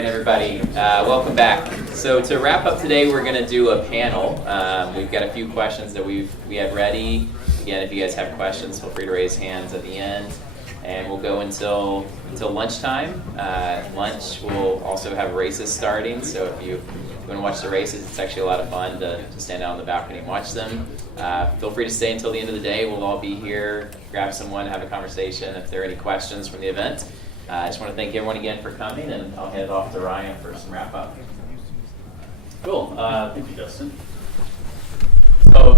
right, everybody, welcome back. So to wrap up today, we're going to do a panel. We've got a few questions that we had ready. Again, if you guys have questions, feel free to raise hands at the end. And we'll go until lunchtime. Lunch, we'll also have races starting. So if you want to watch the races, it's actually a lot of fun to stand out on the balcony and watch them. Feel free to stay until the end of the day. We'll all be here, grab someone, have a conversation if there are any questions from the event. I just want to thank everyone again for coming, and I'll hand it off to Ryan for some wrap up. Cool. Thank you, Dustin. So,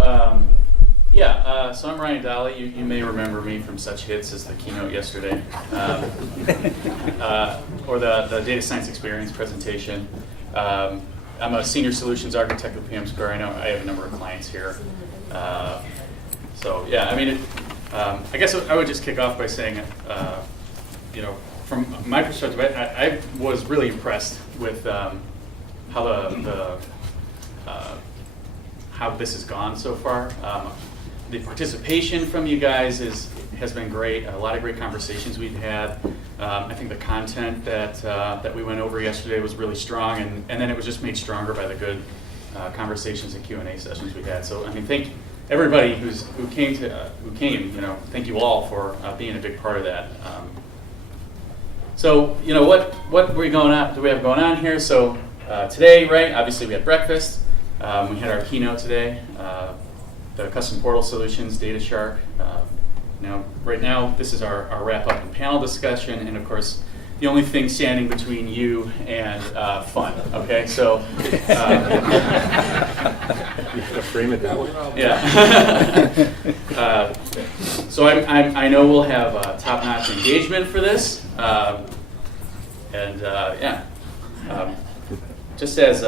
so I'm Ryan Dolly. You may remember me from such hits as the keynote yesterday, or the data science experience presentation. I'm a senior solutions architect with PM Square. I know I have a number of clients here. I guess I would just kick off by saying, from my perspective, I was really impressed with how how this has gone so far. The participation from you guys has been great. A lot of great conversations we've had. I think the content that we went over yesterday was really strong, and then it was just made stronger by the good conversations and Q&A sessions we had. So thank everybody who came. Thank you all for being a big part of that. So what do we have going on here? So today, right? Obviously, we had breakfast. We had our keynote today. The custom portal solutions, Data Shark. Right now, this is our wrap up and panel discussion, and of course, the only thing standing between you and fun. Okay, so you gotta frame it that way. Yeah. So I know we'll have top-notch engagement for this, just as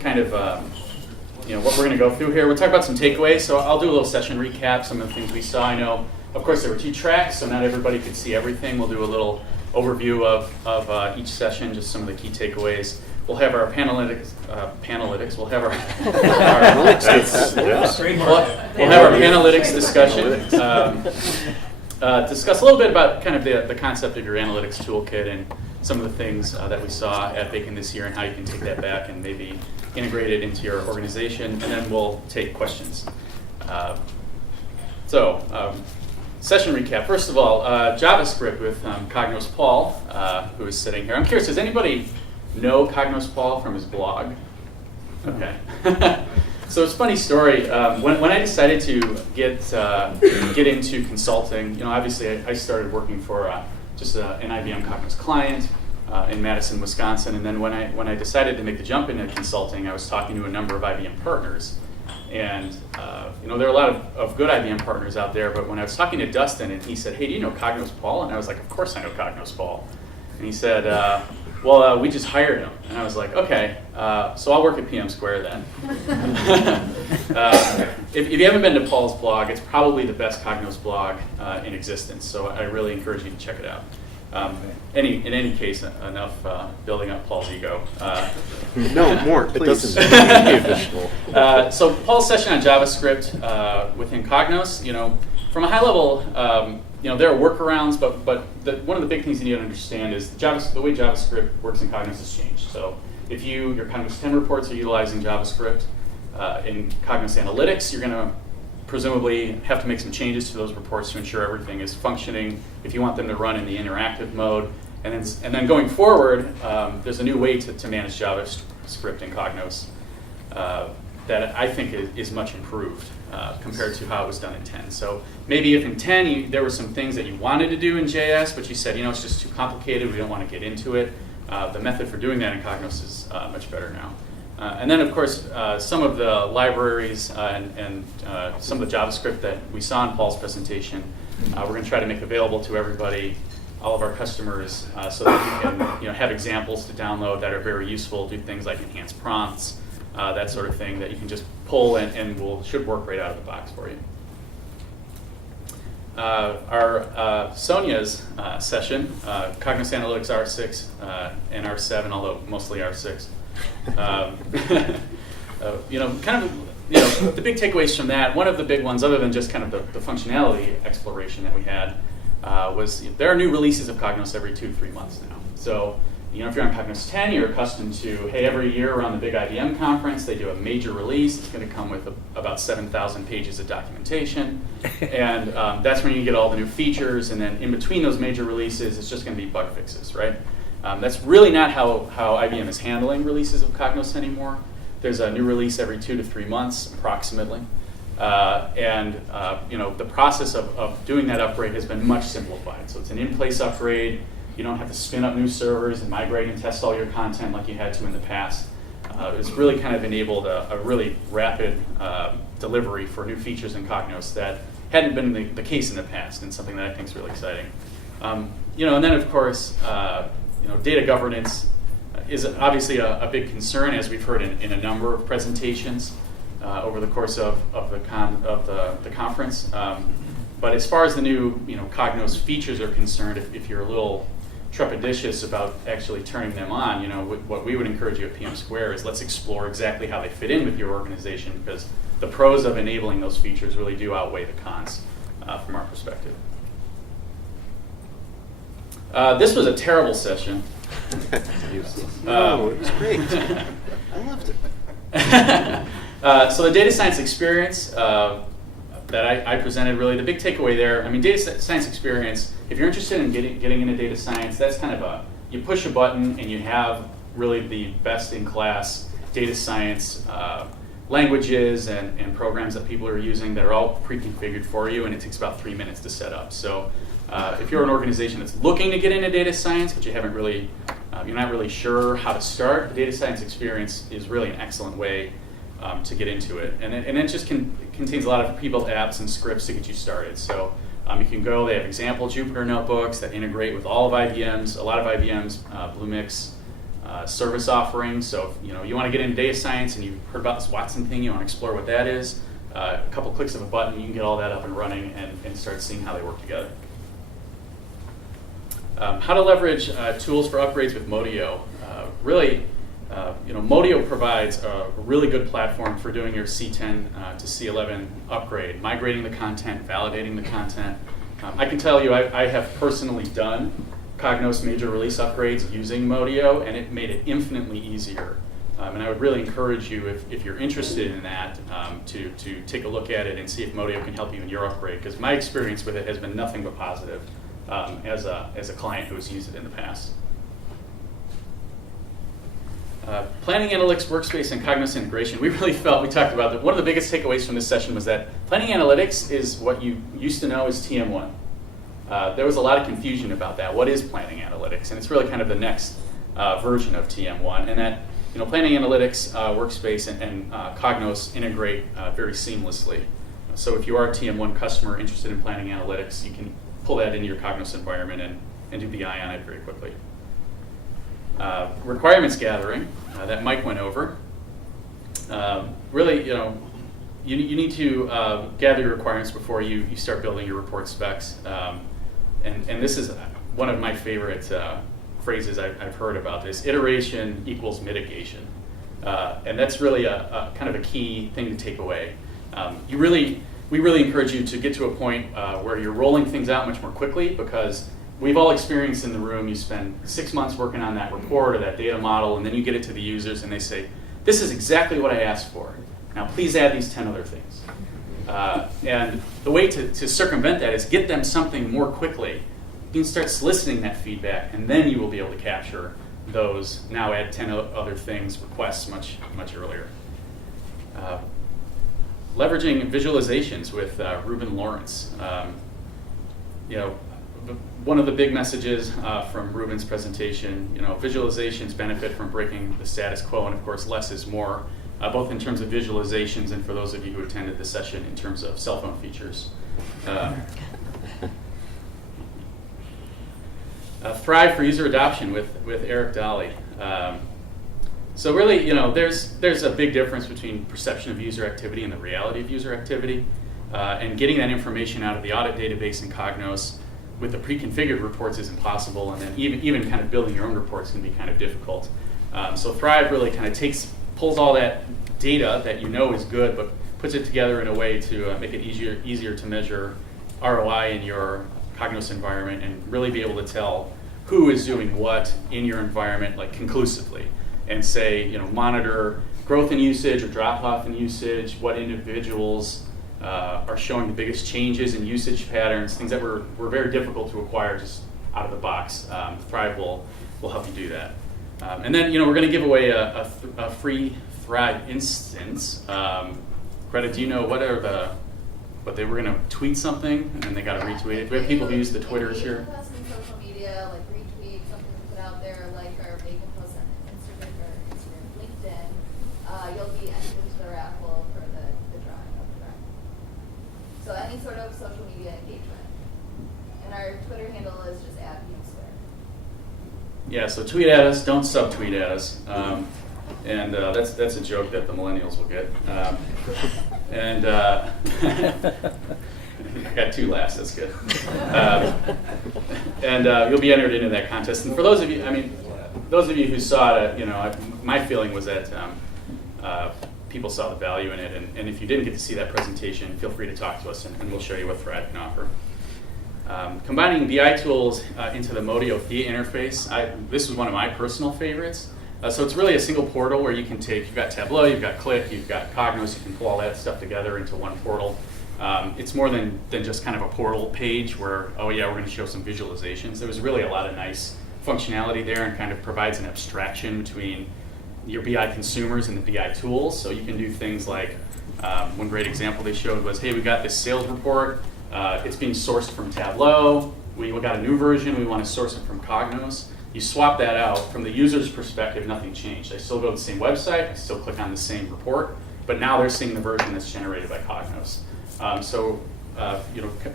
kind of what we're going to go through here. We'll talk about some takeaways. So I'll do a little session recap, some of the things we saw. I know, of course, there were 2 tracks, so not everybody could see everything. We'll do a little overview of each session, just some of the key takeaways. We'll have our panelytics. We'll have our panelytics discussion. Discuss a little bit about kind of the concept of your analytics toolkit and some of the things that we saw at Bacon this year and how you can take that back and maybe integrate it into your organization, and then we'll take questions. Session recap. First of all, JavaScript with Cognos Paul, who is sitting here. I'm curious, does anybody know Cognos Paul from his blog? Okay. So it's a funny story. When I decided to get into consulting, obviously I started working for just an IBM Cognos client in Madison, Wisconsin, and then when I decided to make the jump into consulting, I was talking to a number of IBM partners, and there are a lot of good IBM partners out there. But when I was talking to Dustin, and he said, "Hey, do you know Cognos Paul?" And I was like, "Of course I know Cognos Paul." And he said, "Well, we just hired him." And I was like, "Okay, so I'll work at PM Square then." If you haven't been to Paul's blog, it's probably the best Cognos blog in existence. So I really encourage you to check it out. In any case, enough building up Paul's ego. No, more, please. So Paul's session on JavaScript within Cognos, from a high level, there are workarounds, but one of the big things you need to understand is the way JavaScript works in Cognos has changed. So if your Cognos 10 reports are utilizing JavaScript in Cognos Analects, you're going to presumably have to make some changes to those reports to ensure everything is functioning if you want them to run in the interactive mode. And then going forward, there's a new way to manage JavaScript in Cognos that I think is much improved compared to how it was done in 10. So maybe if in 10 there were some things that you wanted to do in JS, but you said, it's just too complicated, we don't want to get into it, the method for doing that in Cognos is much better now. And then, of course, some of the libraries and some of the JavaScript that we saw in Paul's presentation, we're going to try to make available to everybody, all of our customers, so that you can have examples to download that are very useful, do things like enhance prompts, that sort of thing that you can just pull and should work right out of the box for you. Our Sonia's session, Cognos Analytics R6 and R7, although mostly R6. The big takeaways from that, one of the big ones, other than just kind of the functionality exploration that we had, was there are new releases of Cognos every 2 to 3 months now. So, if you're on Cognos 10, you're accustomed to, hey, every year around the big IBM conference, they do a major release. It's going to come with about 7,000 pages of documentation. And that's when you get all the new features. And then in between those major releases, it's just going to be bug fixes, right? That's really not how IBM is handling releases of Cognos anymore. There's a new release every 2 to 3 months, approximately. The process of doing that upgrade has been much simplified. So it's an in-place upgrade. You don't have to spin up new servers and migrate and test all your content like you had to in the past. It's really kind of enabled a really rapid delivery for new features in Cognos that hadn't been the case in the past, and something that I think is really exciting. And then of course, data governance is obviously a big concern, as we've heard in a number of presentations over the course of the conference. But as far as the new Cognos features are concerned, if you're a little trepidatious about actually turning them on, what we would encourage you at PM Square is let's explore exactly how they fit in with your organization, because the pros of enabling those features really do outweigh the cons from our perspective. This was a terrible session. No, it was great. I loved it. So the data science experience that I presented, really the big takeaway there, data science experience, if you're interested in getting into data science, that's kind of you push a button and you have really the best in class data science languages and programs that people are using that are all pre-configured for you, and it takes about 3 minutes to set up. So if you're an organization that's looking to get into data science, but you're not really sure how to start, the data science experience is really an excellent way to get into it. And it just contains a lot of pre-built apps and scripts to get you started. So you can go, they have example Jupyter notebooks that integrate with all of IBM's, a lot of IBM's Bluemix service offerings. So if you want to get into data science and you've heard about this Watson thing, you want to explore what that is, a couple clicks of a button, you can get all that up and running and start seeing how they work together. How to leverage tools for upgrades with Modio. Modio provides a really good platform for doing your C10 to C11 upgrade, migrating the content, validating the content. I can tell you I have personally done Cognos major release upgrades using Modio, and it made it infinitely easier. And I would really encourage you, if you're interested in that, to take a look at it and see if Modio can help you in your upgrade, because my experience with it has been nothing but positive as a client who has used it in the past. Planning Analytics, Workspace, and Cognos integration. We really felt, we talked about that. One of the biggest takeaways from this session was that Planning Analytics is what you used to know as TM1. There was a lot of confusion about that. What is Planning Analytics? And it's really kind of the next version of TM1. And that Planning Analytics, Workspace, and Cognos integrate very seamlessly. So if you are a TM1 customer interested in Planning Analytics, you can pull that into your Cognos environment and do the eye on it very quickly. Requirements gathering that Mike went over. Really, you need to gather your requirements before you start building your report specs. And this is one of my favorite phrases I've heard about this. Iteration equals mitigation. And that's really a kind of a key thing to take away. We really encourage you to get to a point where you're rolling things out much more quickly, because we've all experienced in the room, you spend 6 months working on that report or that data model, and then you get it to the users and they say, this is exactly what I asked for. Now please add these 10 other things. And the way to circumvent that is get them something more quickly. You can start soliciting that feedback, and then you will be able to capture those now add 10 other things requests much earlier. Leveraging visualizations with Ruben Lawrence. One of the big messages from Ruben's presentation, visualizations benefit from breaking the status quo, and of course less is more, both in terms of visualizations and for those of you who attended the session in terms of cell phone features. Thrive for user adoption with Eric Dolly. So really, there's a big difference between perception of user activity and the reality of user activity, and getting that information out of the audit database in Cognos with the pre-configured reports is impossible, and then even kind of building your own reports can be kind of difficult. So Thrive really kind of pulls all that data that is good, but puts it together in a way to make it easier to measure ROI in your Cognos environment and really be able to tell who is doing what in your environment, like conclusively, and say, monitor growth in usage or drop off in usage, what individuals are showing the biggest changes in usage patterns, things that were very difficult to acquire just out of the box. Thrive will help you do that. And then, we're going to give away a free Thrive instance. Greta, do you know what they were going to tweet something and then they got to retweet it? Do we have people who use the Twitters here? Post on social media, like retweet something we put out there, like our bacon post on Instagram or LinkedIn. You'll be entered into the raffle for the drawing of the drawing. So any sort of social media engagement. And our Twitter handle is just @PeopSquare. Yeah, so tweet at us, don't subtweet at us. And that's a joke that the millennials will get. And I got 2 laughs, that's good. And you'll be entered into that contest. And for those of you, who saw it, my feeling was that people saw the value in it. And if you didn't get to see that presentation, feel free to talk to us and we'll show you what Thrive can offer. Combining BI tools into the Modio Thea interface, this was one of my personal favorites. So it's really a single portal where you can you've got Tableau, you've got Click, you've got Cognos, you can pull all that stuff together into one portal. It's more than just kind of a portal page where, oh yeah, we're going to show some visualizations. There was really a lot of nice functionality there and kind of provides an abstraction between your BI consumers and the BI tools. So you can do things like, one great example they showed was, hey, we got this sales report. It's being sourced from Tableau. We got a new version. We want to source it from Cognos. You swap that out. From the user's perspective, nothing changed. I still go to the same website. I still click on the same report. But now they're seeing the version that's generated by Cognos.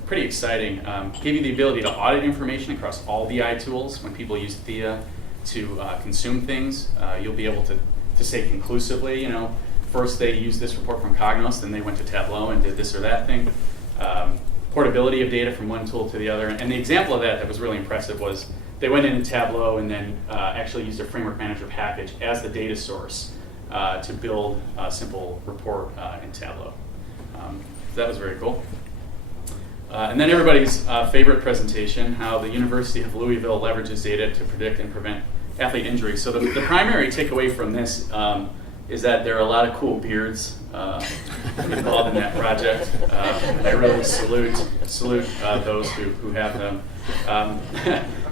Pretty exciting. Gave you the ability to audit information across all BI tools. When people use Thea to consume things, you'll be able to say conclusively, first they used this report from Cognos, then they went to Tableau and did this or that thing. Portability of data from one tool to the other. And the example of that was really impressive was they went into Tableau and then actually used a Framework Manager package as the data source to build a simple report in Tableau. That was very cool. And then everybody's favorite presentation, how the University of Louisville leverages data to predict and prevent athlete injury. So the primary takeaway from this is that there are a lot of cool beards involved in that project. And I really salute those who have them.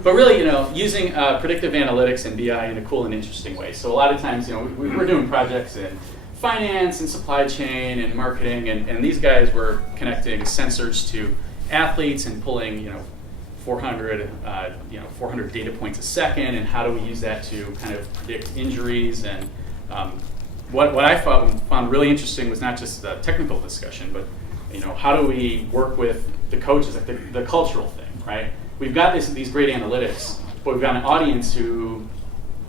But really, using predictive analytics and BI in a cool and interesting way. So a lot of times, we're doing projects in finance and supply chain and marketing, and these guys were connecting sensors to athletes and pulling, 400 data points a second, and how do we use that to kind of predict injuries. And what I found really interesting was not just the technical discussion, but how do we work with the coaches, like the cultural thing, right? We've got these great analytics, but we've got an audience who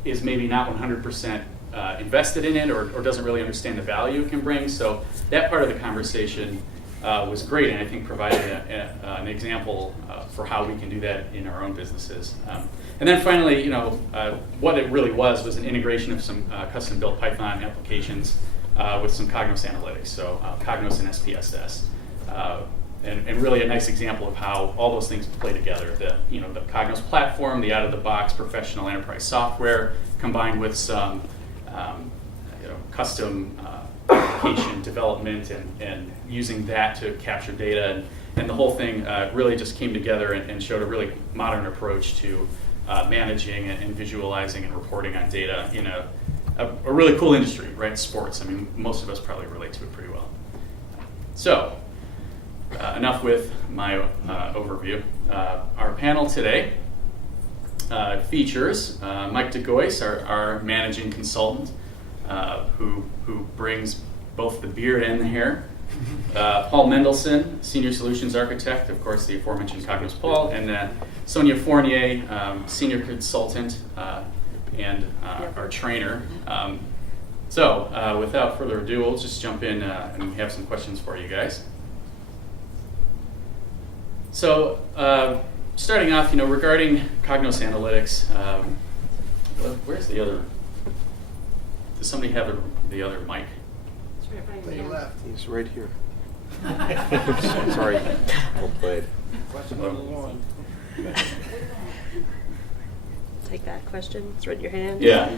is maybe not 100% invested in it or doesn't really understand the value it can bring. So that part of the conversation was great, and I think provided an example for how we can do that in our own businesses. And then finally, what it really was an integration of some custom-built Python applications with some Cognos analytics, so Cognos and SPSS. And really a nice example of how all those things play together. The Cognos platform, the out-of-the-box professional enterprise software, combined with some custom application development and using that to capture data. And the whole thing really just came together and showed a really modern approach to managing and visualizing and reporting on data in a really cool industry, right? Sports. I mean, most of us probably relate to it pretty well. So, enough with my overview. Our panel today features Mike DeGoyce, our managing consultant, who brings both the beard and the hair. Paul Mendelson, senior solutions architect, of course, the aforementioned Cognos Paul, and Sonia Fournier, senior consultant and our trainer. So, without further ado, we'll just jump in and we have some questions for you guys. So, starting off, regarding Cognos Analytics, where's the other? Does somebody have the other mic? They left. He's right here. Sorry. Well played. Question number one. take that question? It's right in your hand. Yeah.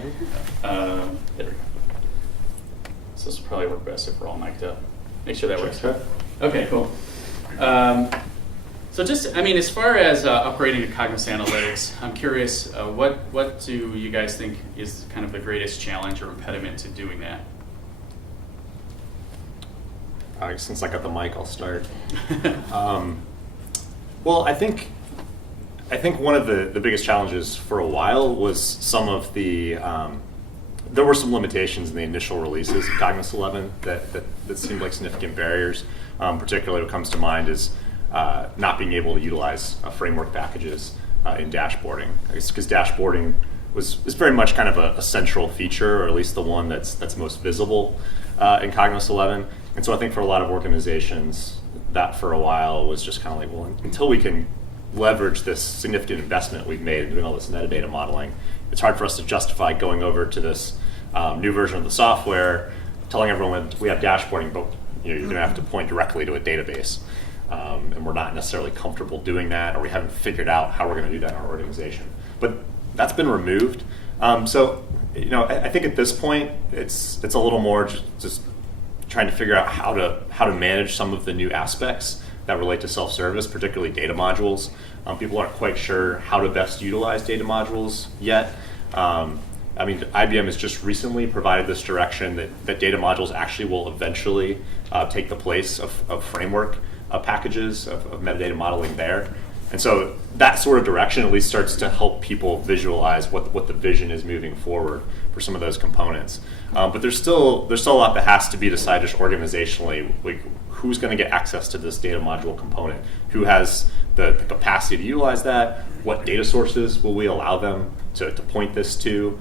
There we go. So this will probably work best if we're all mic'd up. Make sure that works. Okay, cool. So just, I mean, as far as upgrading to Cognos Analytics, I'm curious, what do you guys think is kind of the greatest challenge or impediment to doing that? Since I got the mic, I'll start. Well, I think one of the biggest challenges for a while was some of the there were some limitations in the initial releases of Cognos 11 that seemed like significant barriers. Particularly, what comes to mind is not being able to utilize framework packages in dashboarding, because dashboarding was very much kind of a central feature, or at least the one that's most visible in Cognos 11. And so I think for a lot of organizations, that for a while was just kind of like, well, until we can leverage this significant investment we've made in doing all this metadata modeling, it's hard for us to justify going over to this new version of the software, telling everyone we have dashboarding, but you're going to have to point directly to a database. And we're not necessarily comfortable doing that, or we haven't figured out how we're going to do that in our organization. But that's been removed. So, I think at this point, it's a little more just trying to figure out how to manage some of the new aspects that relate to self-service, particularly data modules. People aren't quite sure how to best utilize data modules yet. IBM has just recently provided this direction that data modules actually will eventually take the place of framework packages of metadata modeling there. And so that sort of direction at least starts to help people visualize what the vision is moving forward for some of those components. But there's still a lot that has to be decided just organizationally, like who's going to get access to this data module component, who has the capacity to utilize that, what data sources will we allow them to point this to,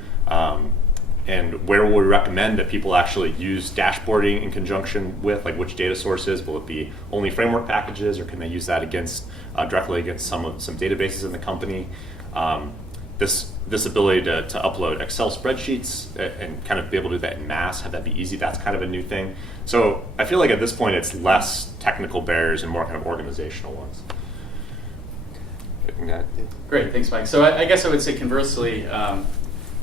and where will we recommend that people actually use dashboarding in conjunction with, like which data sources? Will it be only framework packages, or can they use that directly against some databases in the company? This ability to upload Excel spreadsheets and kind of be able to do that in mass, have that be easy, that's kind of a new thing. So I feel like at this point it's less technical barriers and more kind of organizational ones. Great, thanks, Mike. So I guess I would say conversely,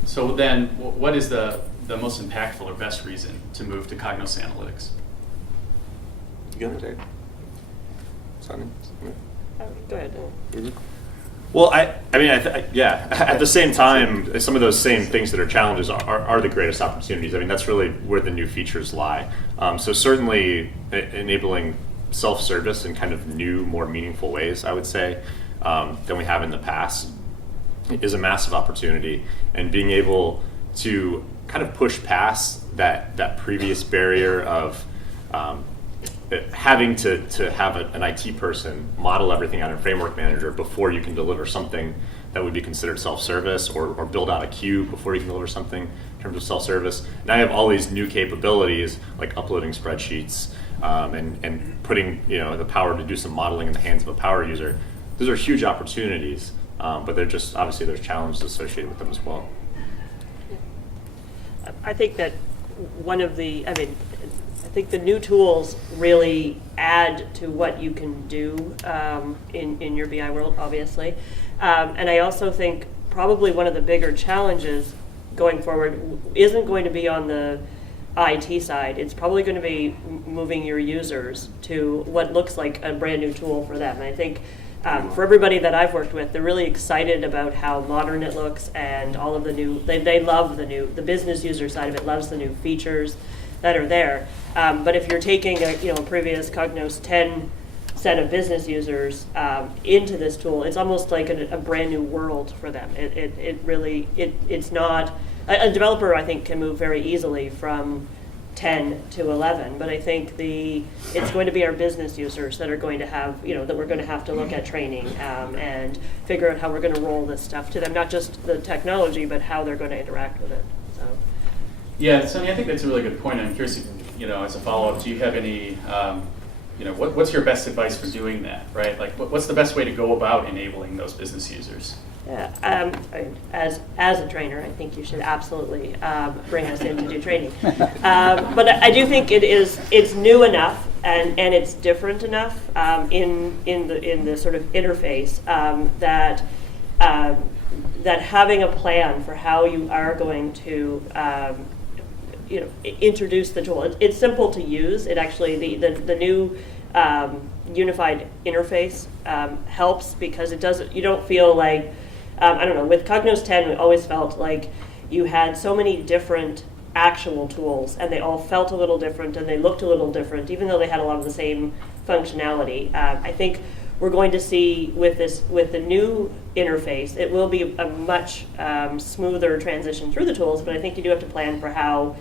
so then what is the most impactful or best reason to move to Cognos Analytics? You got it, Sonny? Go ahead. Mm-hmm. Well, yeah. At the same time, some of those same things that are challenges are the greatest opportunities. I mean, that's really where the new features lie. So certainly enabling self-service in kind of new, more meaningful ways, I would say, than we have in the past, is a massive opportunity. And being able to kind of push past that previous barrier of having to have an IT person model everything out in Framework Manager before you can deliver something that would be considered self-service, or build out a queue before you can deliver something in terms of self-service. Now you have all these new capabilities like uploading spreadsheets and putting the power to do some modeling in the hands of a power user. Those are huge opportunities, but they're just, obviously there's challenges associated with them as well. I think that I think the new tools really add to what you can do in your BI world, obviously. And I also think probably one of the bigger challenges going forward isn't going to be on the IT side. It's probably going to be moving your users to what looks like a brand new tool for them. And I think for everybody that I've worked with, they're really excited about how modern it looks and all of the new, they love the business user side of it loves the new features that are there. But if you're taking a previous Cognos 10 set of business users into this tool, it's almost like a brand new world for them. It's not, a developer I think can move very easily from 10 to 11, but I think it's going to be our business users that are going to have, that we're going to have to look at training and figure out how we're going to roll this stuff to them, not just the technology, but how they're going to interact with it. So. Yeah, Sonny, I think that's a really good point. I'm curious, as a follow-up, do you have any, what's your best advice for doing that, right? Like, what's the best way to go about enabling those business users? Yeah, as a trainer, I think you should absolutely bring us in to do training. But I do think it's new enough and it's different enough in the sort of interface that that having a plan for how you are going to introduce the tool. It's simple to use. It actually the new unified interface helps because it doesn't. You don't feel like I don't know. With Cognos 10, we always felt like you had so many different actual tools, and they all felt a little different and they looked a little different, even though they had a lot of the same functionality. I think we're going to see with the new interface, it will be a much smoother transition through the tools, but I think you do have to plan for how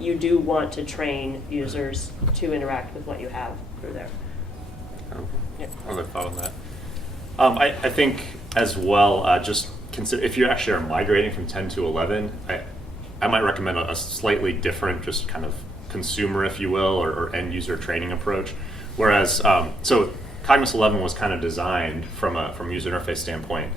you do want to train users to interact with what you have through there. Yeah. Another thought on that. I think as well, just consider if you actually are migrating from 10 to 11, I might recommend a slightly different, just kind of consumer, if you will, or end user training approach. Whereas, so Cognos 11 was kind of designed from a user interface standpoint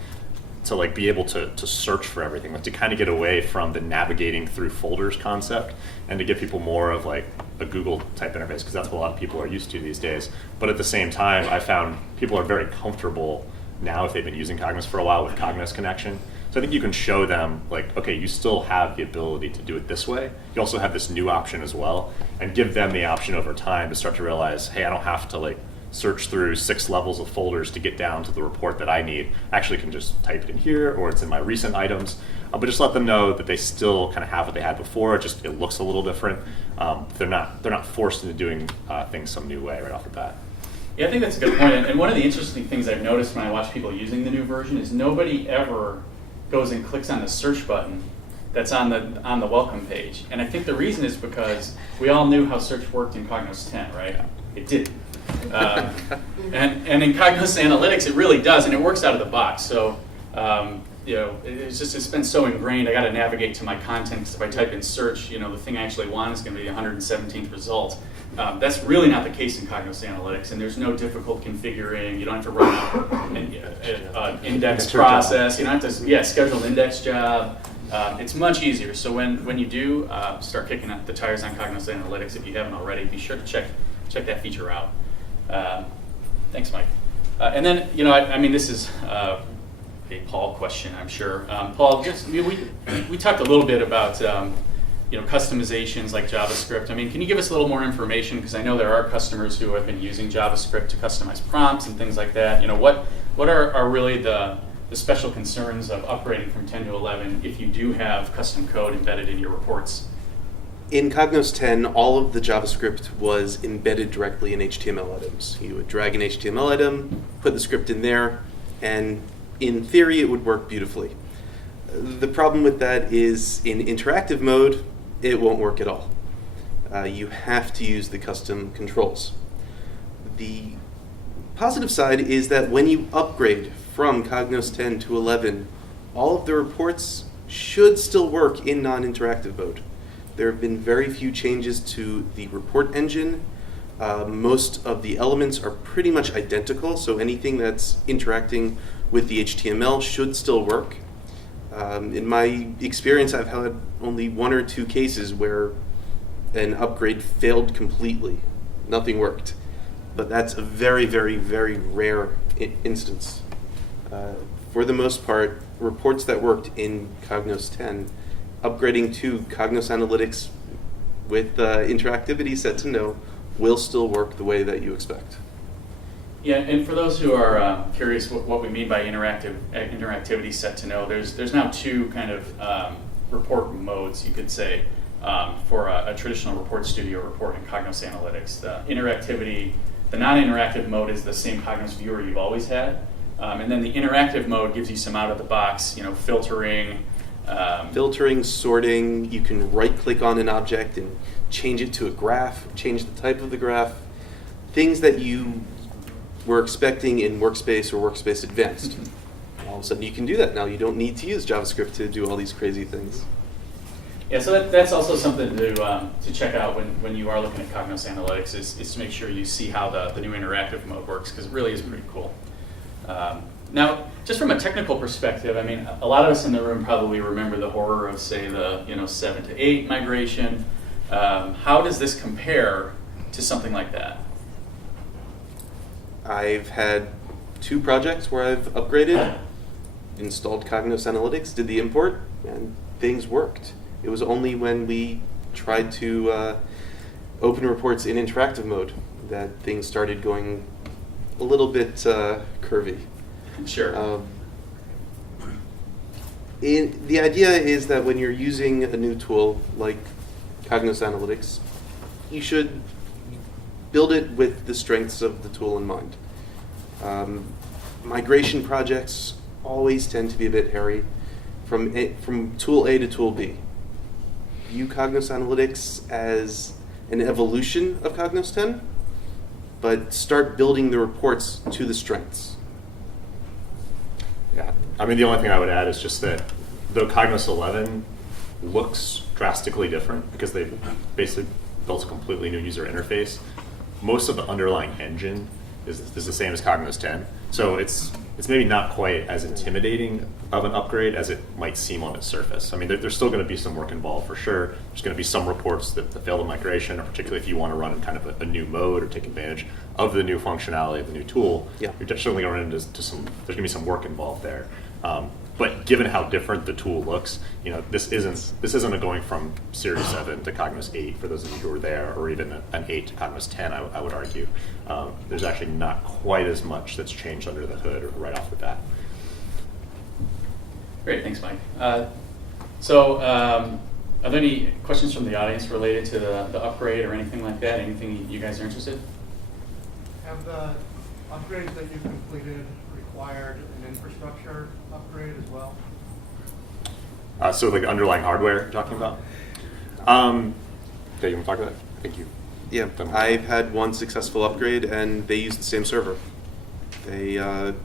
to like be able to search for everything, like to kind of get away from the navigating through folders concept and to give people more of like a Google type interface, because that's what a lot of people are used to these days. But at the same time, I found people are very comfortable now, if they've been using Cognos for a while, with Cognos connection. So I think you can show them like, okay, you still have the ability to do it this way. You also have this new option as well, and give them the option over time to start to realize, hey, I don't have to like search through 6 levels of folders to get down to the report that I need. I actually can just type it in here, or it's in my recent items. But just let them know that they still kind of have what they had before. It looks a little different. They're not forced into doing things some new way right off the bat. Yeah, I think that's a good point. And one of the interesting things I've noticed when I watch people using the new version is nobody ever goes and clicks on the search button that's on the welcome page. And I think the reason is because we all knew how search worked in Cognos 10, right? It didn't. And in Cognos Analytics, it really does, and it works out of the box. So it's been so ingrained. I got to navigate to my content, because if I type in search, the thing I actually want is going to be the 117th result. That's really not the case in Cognos Analytics, and there's no difficult configuring. You don't have to run an index process. You don't have to schedule an index job. It's much easier. So when you do start kicking up the tires on Cognos Analytics, if you haven't already, be sure to check that feature out. Thanks, Mike. And then this is a Paul question, I'm sure. Paul, we talked a little bit about customizations like JavaScript. Can you give us a little more information? Because I know there are customers who have been using JavaScript to customize prompts and things like that. What are really the special concerns of upgrading from 10 to 11 if you do have custom code embedded in your reports? In Cognos 10, all of the JavaScript was embedded directly in HTML items. You would drag an HTML item, put the script in there, and in theory it would work beautifully. The problem with that is in interactive mode, it won't work at all. You have to use the custom controls. The positive side is that when you upgrade from Cognos 10 to 11, all of the reports should still work in non-interactive mode. There have been very few changes to the report engine. Most of the elements are pretty much identical, so anything that's interacting with the HTML should still work. In my experience, I've had only 1 or 2 cases where an upgrade failed completely. Nothing worked. But that's a very, very, very rare instance. For the most part, reports that worked in Cognos 10, upgrading to Cognos Analytics with interactivity set to no will still work the way that you expect. Yeah, and for those who are curious what we mean by interactivity set to no, there's now 2 kind of report modes, you could say, for a traditional Report Studio report in Cognos Analytics. The non-interactive mode is the same Cognos viewer you've always had, and then the interactive mode gives you some out-of-the-box, filtering. Filtering, sorting, you can right-click on an object and change it to a graph, change the type of the graph, things that you were expecting in Workspace or Workspace Advanced. Mm-hmm. All of a sudden you can do that now. You don't need to use JavaScript to do all these crazy things. Yeah, so that's also something to check out when you are looking at Cognos Analytics is to make sure you see how the new interactive mode works, because it really is pretty cool. Now, just from a technical perspective, a lot of us in the room probably remember the horror of, say, the 7 to 8 migration. How does this compare to something like that? I've had 2 projects where I've upgraded. installed Cognos Analytics, did the import, and things worked. It was only when we tried to open reports in interactive mode that things started going a little bit curvy. Sure. The idea is that when you're using a new tool like Cognos Analytics, you should build it with the strengths of the tool in mind. Migration projects always tend to be a bit hairy from tool A to tool B. View Cognos Analytics as an evolution of Cognos 10, but start building the reports to the strengths. Yeah, I mean, the only thing I would add is just that though Cognos 11 looks drastically different because they basically built a completely new user interface, most of the underlying engine is the same as Cognos 10. So it's maybe not quite as intimidating of an upgrade as it might seem on its surface. I mean, there's still going to be some work involved for sure. There's going to be some reports that fail the migration, or particularly if you want to run in kind of a new mode or take advantage of the new functionality of the new tool, Yeah. you're certainly going to run into some, there's going to be some work involved there. But given how different the tool looks, you know, this isn't a going from Series 7 to Cognos 8 for those of you who are there, or even an 8 to Cognos 10, I would argue. There's actually not quite as much that's changed under the hood right off the bat. Great, thanks, Mike. So, are there any questions from the audience related to the upgrade or anything like that? Anything you guys are interested? Have the upgrades that you've completed required an infrastructure upgrade as well? So like underlying hardware you're talking about? Okay, you want to talk about that? Thank you. Yeah, I've had one successful upgrade, and they used the same server. They had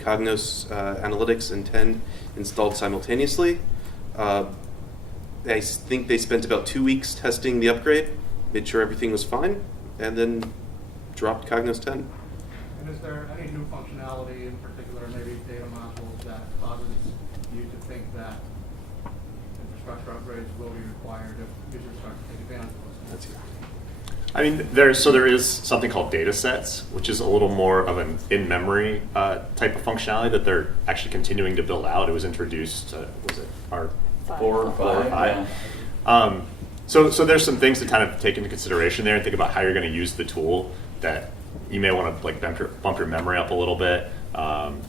Cognos Analytics and 10 installed simultaneously. I think they spent about 2 weeks testing the upgrade, made sure everything was fine, and then dropped Cognos 10. And is there any new functionality, in particular, maybe data modules, that causes you to think that infrastructure upgrades will be required if users start to take advantage of those? I mean, there is something called data sets, which is a little more of an in-memory type of functionality that they're actually continuing to build out. It was introduced, was it our 4 or 5? Yeah. So there's some things to kind of take into consideration there and think about how you're going to use the tool. That you may want to like bump your memory up a little bit.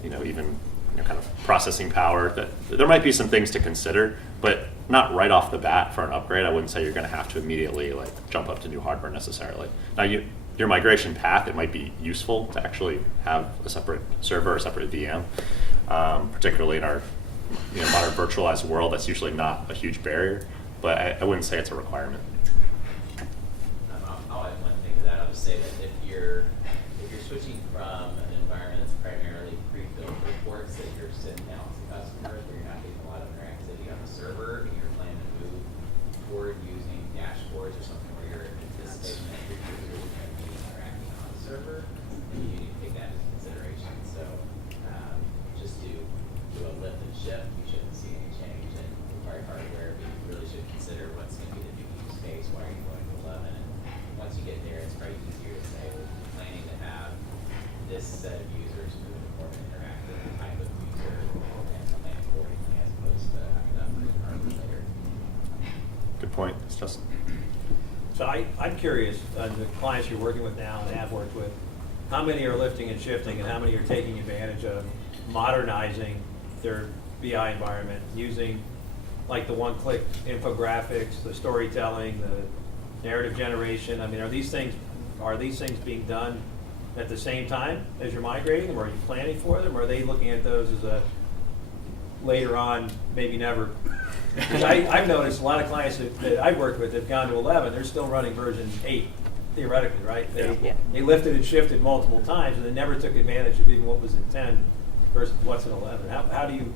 Even kind of processing power. That there might be some things to consider, but not right off the bat for an upgrade. I wouldn't say you're going to have to immediately like jump up to new hardware necessarily. Now, your migration path, it might be useful to actually have a separate server or a separate VM, particularly in our modern virtualized world. That's usually not a huge barrier, but I wouldn't say it's a requirement. I'll add one thing to that. I'll just say that if you're switching from an environment that's primarily pre-filled reports that you're sending out to customers, where you're not getting a lot of interactivity on the server, and you're planning to move toward using dashboards or something where you're anticipating that your users are going to be interacting on the server, then you need to take that into consideration. So just do a lift and shift. You shouldn't see any change in required hardware, but you really should consider what's going to be the new use case. Why are you going to 11? And once you get there, it's probably easier to say, well, we're planning to have this set of users move into more of an interactive type of user and plan accordingly, as opposed to having to upgrade the hardware later. Good point. It's Justin. So I'm curious, the clients you're working with now and have worked with, how many are lifting and shifting, and how many are taking advantage of modernizing their BI environment using like the one-click infographics, the storytelling, the narrative generation? I mean, are these things being done at the same time as you're migrating them? Or are you planning for them? Or are they looking at those as a later on, maybe never? Because I've noticed a lot of clients that I've worked with have gone to 11, they're still running version 8, theoretically, right? They lifted and shifted multiple times, and they never took advantage of even what was in 10 versus what's in 11. How do you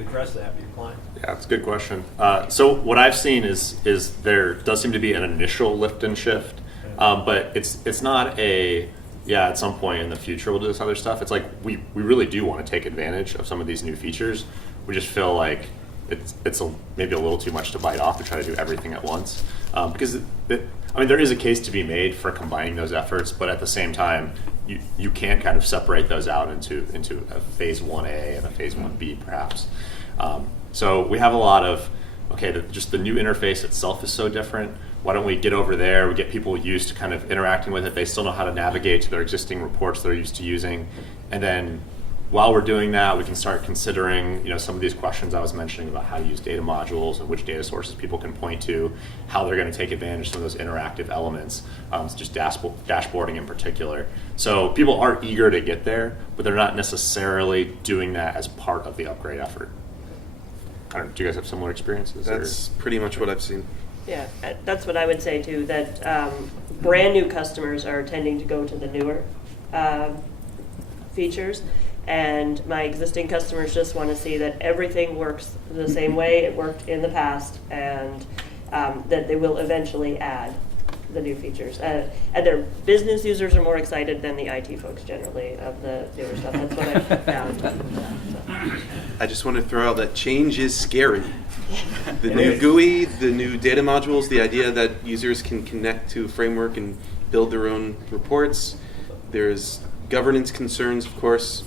address that with your client? Yeah, that's a good question. So what I've seen is there does seem to be an initial lift and shift, but it's not at some point in the future we'll do this other stuff. It's like we really do want to take advantage of some of these new features. We just feel like it's maybe a little too much to bite off to try to do everything at once. Because I mean, there is a case to be made for combining those efforts, but at the same time, you can't kind of separate those out into a phase 1A and a phase 1B perhaps. So we have a lot of, okay, just the new interface itself is so different. Why don't we get over there, we get people used to kind of interacting with it, they still know how to navigate to their existing reports they're used to using, and then while we're doing that, we can start considering, some of these questions I was mentioning about how to use data modules and which data sources people can point to, how they're going to take advantage of some of those interactive elements, just dashboarding in particular. So people are eager to get there, but they're not necessarily doing that as part of the upgrade effort. Do you guys have similar experiences? That's pretty much what I've seen. Yeah, that's what I would say too, that brand new customers are tending to go to the newer features. And my existing customers just want to see that everything works the same way it worked in the past, and that they will eventually add the new features. And their business users are more excited than the IT folks generally of the newer stuff. That's what I found. So. I just want to throw out that change is scary. The new GUI, the new data modules, the idea that users can connect to a framework and build their own reports. There's governance concerns, of course.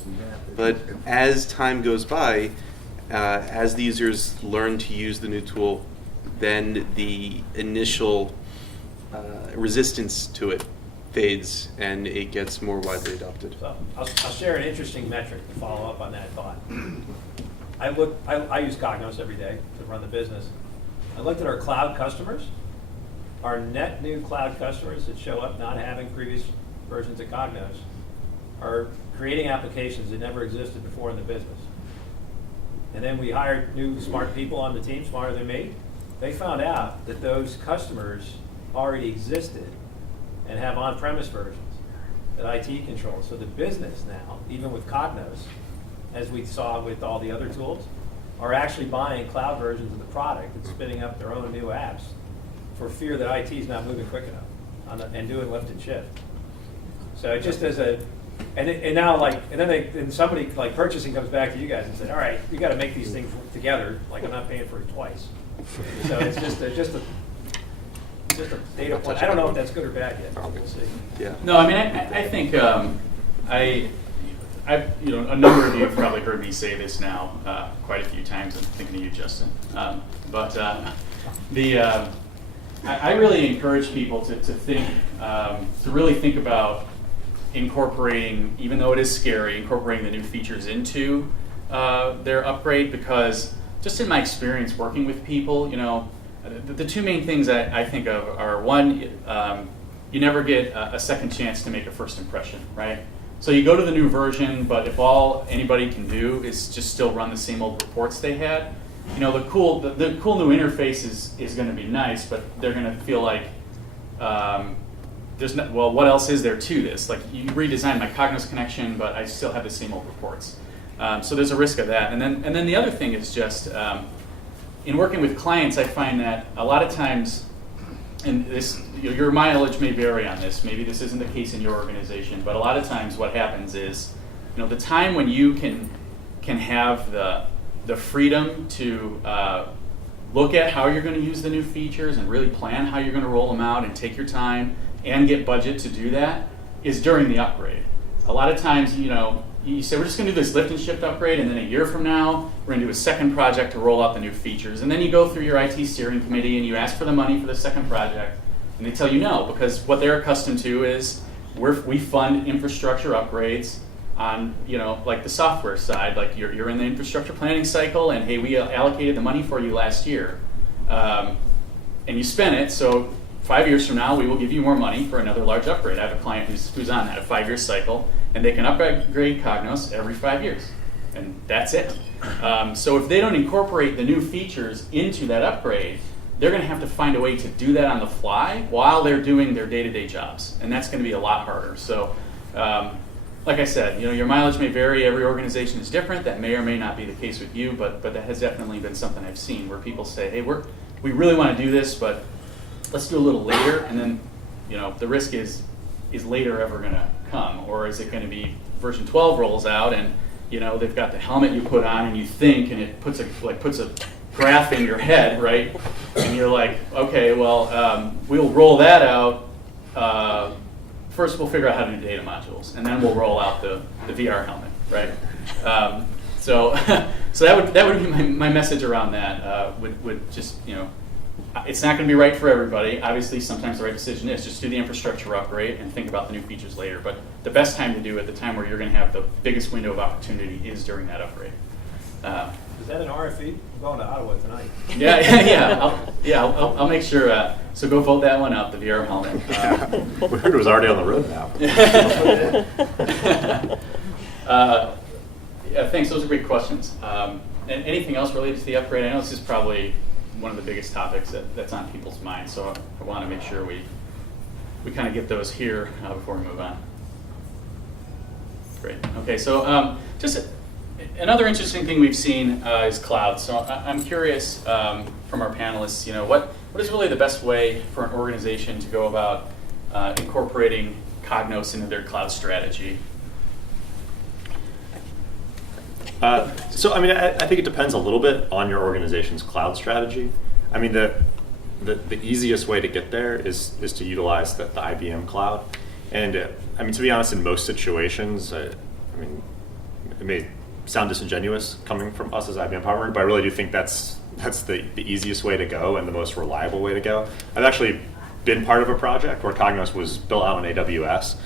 But as time goes by, as the users learn to use the new tool, then the initial resistance to it fades and it gets more widely adopted. So I'll share an interesting metric to follow up on that thought. I use Cognos every day to run the business. I looked at our cloud customers, our net new cloud customers that show up not having previous versions of Cognos are creating applications that never existed before in the business. And then we hired new smart people on the team, smarter than me. They found out that those customers already existed and have on-premise versions that IT controls. So the business now, even with Cognos, as we saw with all the other tools, are actually buying cloud versions of the product and spinning up their own new apps for fear that IT is not moving quick enough and doing lift and shift. So just as a and somebody like purchasing comes back to you guys and said, all right, you got to make these things work together. Like I'm not paying for it twice. So it's just a data point. I don't know if that's good or bad yet. We'll see. Yeah. No, I mean, I think a number of you have probably heard me say this now quite a few times. I'm thinking of you, Justin. I really encourage people to think, to really think about incorporating, even though it is scary, incorporating the new features into their upgrade, because just in my experience working with people, the two main things I think of are, one, you never get a second chance to make a first impression, right? So you go to the new version, but if all anybody can do is just still run the same old reports they had, the cool new interface is going to be nice, but they're going to feel like what else is there to this? Like, you redesigned my Cognos connection, but I still have the same old reports. So there's a risk of that. And then the other thing is just in working with clients, I find that a lot of times, and this, your mileage may vary on this. Maybe this isn't the case in your organization, but a lot of times what happens is, the time when you can have the freedom to look at how you're going to use the new features and really plan how you're going to roll them out and take your time and get budget to do that is during the upgrade. A lot of times, you say, we're just going to do this lift and shift upgrade, and then a year from now, we're going to do a second project to roll out the new features. And then you go through your IT steering committee and you ask for the money for the second project, and they tell you no, because what they're accustomed to is we fund infrastructure upgrades on, like the software side, like you're in the infrastructure planning cycle, and hey, we allocated the money for you last year, and you spent it, so 5 years from now, we will give you more money for another large upgrade. I have a client who's on that, a 5-year cycle, and they can upgrade Cognos every 5 years, and that's it. So if they don't incorporate the new features into that upgrade, they're going to have to find a way to do that on the fly while they're doing their day-to-day jobs, and that's going to be a lot harder. So, like I said, your mileage may vary. Every organization is different. That may or may not be the case with you, but that has definitely been something I've seen where people say, hey, we really want to do this, but let's do a little later, and then the risk is later ever going to come, or is it going to be version 12 rolls out and they've got the helmet you put on and you think, and it puts a graph in your head, right? And you're like, okay, well, we'll roll that out. First, we'll figure out how to do data modules, and then we'll roll out the VR helmet, right? So that would be my message around that. Would just, it's not going to be right for everybody. Obviously, sometimes the right decision is just do the infrastructure upgrade and think about the new features later. But the best time to do it, the time where you're going to have the biggest window of opportunity, is during that upgrade. Is that an RFE? I'm going to Ottawa tonight. Yeah. I'll make sure. So go vote that one out, the VR helmet. We heard it was already on the road now. Yeah, thanks. Those are great questions. And anything else related to the upgrade? I know this is probably one of the biggest topics that's on people's minds, so I want to make sure we kind of get those here before we move on. Great. Okay, so just another interesting thing we've seen is cloud. So I'm curious from our panelists, what is really the best way for an organization to go about incorporating Cognos into their cloud strategy? I think it depends a little bit on your organization's cloud strategy. I mean, the easiest way to get there is to utilize the IBM cloud. And to be honest, in most situations, it may sound disingenuous coming from us as IBM partner, but I really do think that's the easiest way to go and the most reliable way to go. I've actually been part of a project where Cognos was built out on AWS,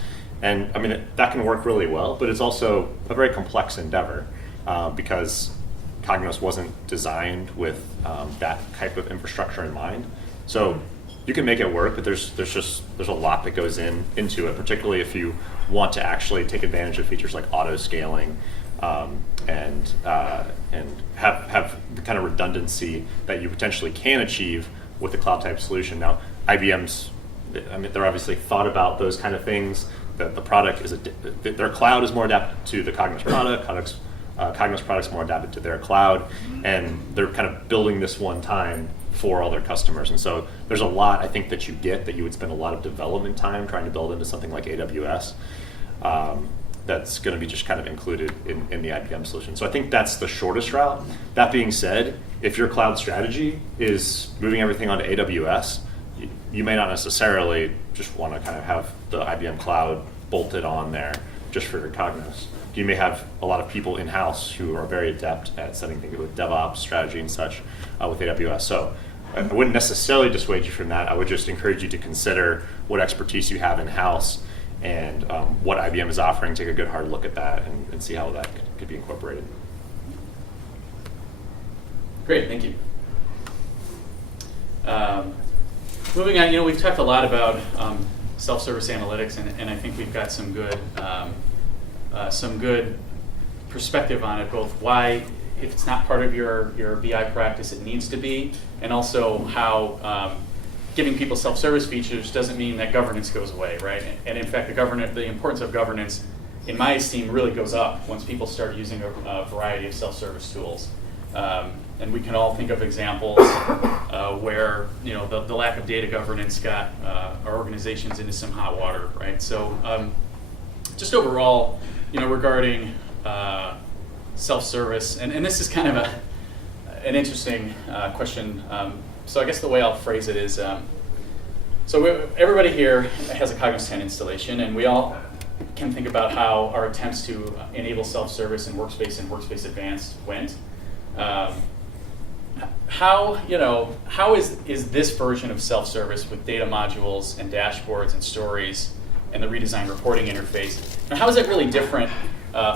and that can work really well, but it's also a very complex endeavor. Because Cognos wasn't designed with that type of infrastructure in mind. So you can make it work, but there's a lot that goes into it, particularly if you want to actually take advantage of features like auto scaling and have the kind of redundancy that you potentially can achieve with a cloud type solution. Now, IBM's, they're obviously thought about those kind of things. The product their cloud is more adapted to the Cognos product. Cognos products more adapted to their cloud, and they're kind of building this one time for all their customers. And so there's a lot, I think, that you get that you would spend a lot of development time trying to build into something like AWS. That's going to be just kind of included in the IBM solution. So I think that's the shortest route. That being said, if your cloud strategy is moving everything onto AWS, you may not necessarily just want to kind of have the IBM cloud bolted on there just for your Cognos. You may have a lot of people in-house who are very adept at setting things with DevOps strategy and such with AWS. So I wouldn't necessarily dissuade you from that. I would just encourage you to consider what expertise you have in-house and what IBM is offering. Take a good hard look at that and see how that could be incorporated. Great, thank you. Moving on, we've talked a lot about self-service analytics, and I think we've got some good perspective on it, both why, if it's not part of your BI practice, it needs to be, and also how giving people self-service features doesn't mean that governance goes away, right? And in fact, the importance of governance, in my esteem, really goes up once people start using a variety of self-service tools. And we can all think of examples where the lack of data governance got our organizations into some hot water, right? So just overall, regarding self-service, and this is kind of an interesting question. So I guess the way I'll phrase it is, everybody here has a Cognos 10 installation, and we all can think about how our attempts to enable self-service in Workspace and Workspace Advanced went. How is this version of self-service with data modules and dashboards and stories and the redesigned reporting interface, now how is it really different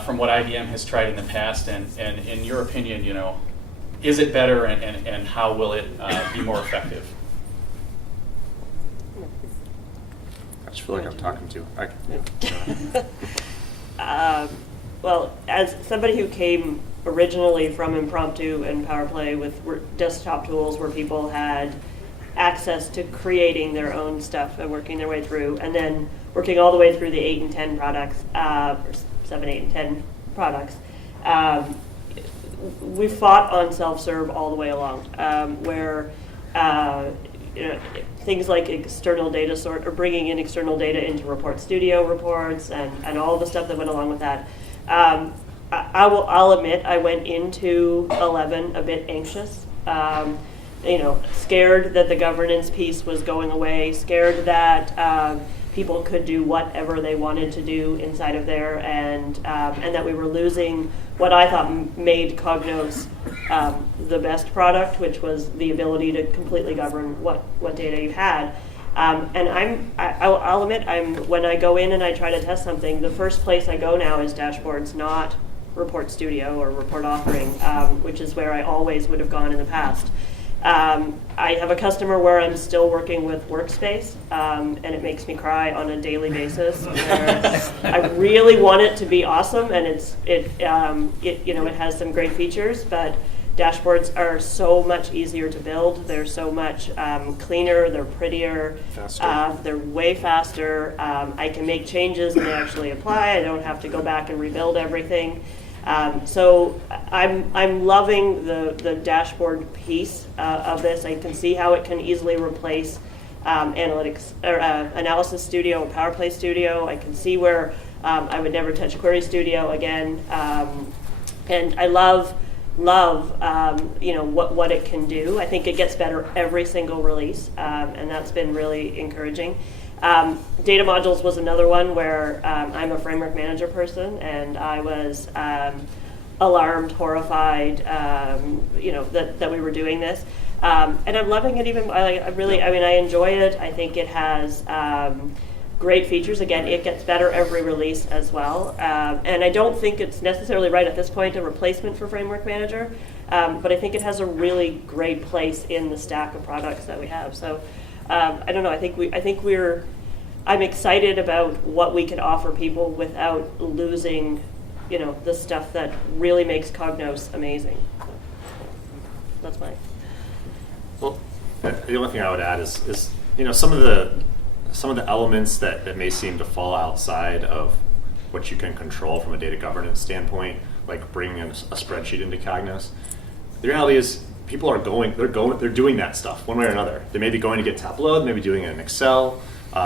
from what IBM has tried in the past? And in your opinion, is it better, and how will it be more effective? I just feel like I'm talking to. Well, as somebody who came originally from Impromptu and PowerPlay with desktop tools where people had access to creating their own stuff and working their way through, and then working all the way through the 8 and 10 products, or 7, 8, and 10 products, we fought on self-serve all the way along, where things like external data sort, or bringing in external data into Report Studio reports, and all the stuff that went along with that. I'll admit I went into 11 a bit anxious Scared that the governance piece was going away, scared that people could do whatever they wanted to do inside of there, and that we were losing what I thought made Cognos the best product, which was the ability to completely govern what data you had. And I'll admit, when I go in and I try to test something, the first place I go now is dashboards, not Report Studio or Report Authoring, which is where I always would have gone in the past. I have a customer where I'm still working with Workspace, and it makes me cry on a daily basis. I really want it to be awesome, and it has some great features, but dashboards are so much easier to build. They're so much cleaner. They're prettier. Faster. They're way faster. I can make changes and they actually apply. I don't have to go back and rebuild everything. So I'm loving the dashboard piece of this. I can see how it can easily replace Analytics or Analysis Studio or PowerPlay Studio. I can see where I would never touch Query Studio again, and I love what it can do. I think it gets better every single release, and that's been really encouraging. Data modules was another one where I'm a framework manager person, and I was alarmed, horrified, that we were doing this. And I'm loving it even. I enjoy it. I think it has great features. Again, it gets better every release as well. And I don't think it's necessarily right at this point a replacement for Framework Manager, but I think it has a really great place in the stack of products that we have. So I don't know. I'm excited about what we can offer people without losing, the stuff that really makes Cognos amazing. So that's mine. Well, the only thing I would add is some of the elements that may seem to fall outside of what you can control from a data governance standpoint, like bringing a spreadsheet into Cognos. The reality is people are they're doing that stuff one way or another. They may be going to get Tableau, they may be doing it in Excel,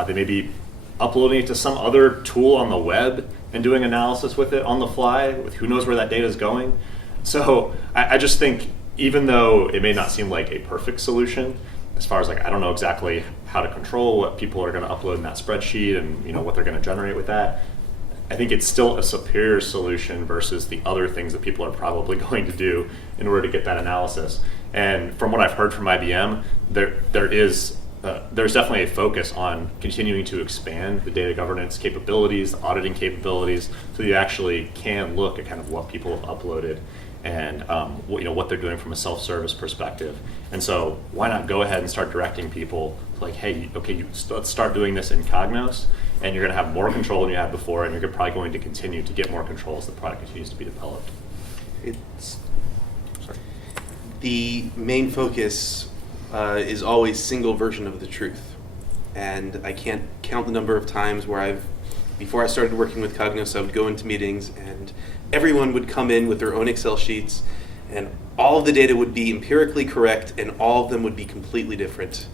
they may be uploading it to some other tool on the web and doing analysis with it on the fly, with who knows where that data is going. So I just think, even though it may not seem like a perfect solution, as far as I don't know exactly how to control what people are going to upload in that spreadsheet and what they're going to generate with that, I think it's still a superior solution versus the other things that people are probably going to do in order to get that analysis. And from what I've heard from IBM, there's definitely a focus on continuing to expand the data governance capabilities, the auditing capabilities, so you actually can look at kind of what people have uploaded and what they're doing from a self-service perspective. And so why not go ahead and start directing people like, hey, okay, let's start doing this in Cognos, and you're going to have more control than you had before, and you're probably going to continue to get more control as the product continues to be developed. The main focus is always single version of the truth. And I can't count the number of times where before I started working with Cognos, I would go into meetings and everyone would come in with their own Excel sheets and all of the data would be empirically correct and all of them would be completely different.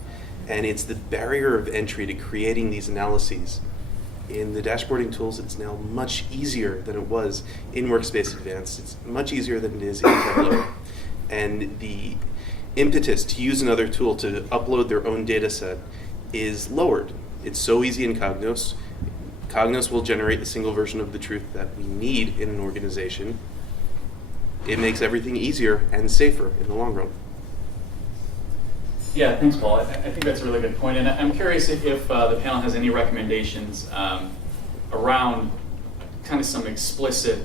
And it's the barrier of entry to creating these analyses. In the dashboarding tools, it's now much easier than it was in Workspace Advanced. It's much easier than it is in Tableau. And the impetus to use another tool to upload their own data set is lowered. It's so easy in Cognos. Cognos will generate the single version of the truth that we need in an organization. It makes everything easier and safer in the long run. Yeah, thanks, Paul. I think that's a really good point. And I'm curious if the panel has any recommendations around kind of some explicit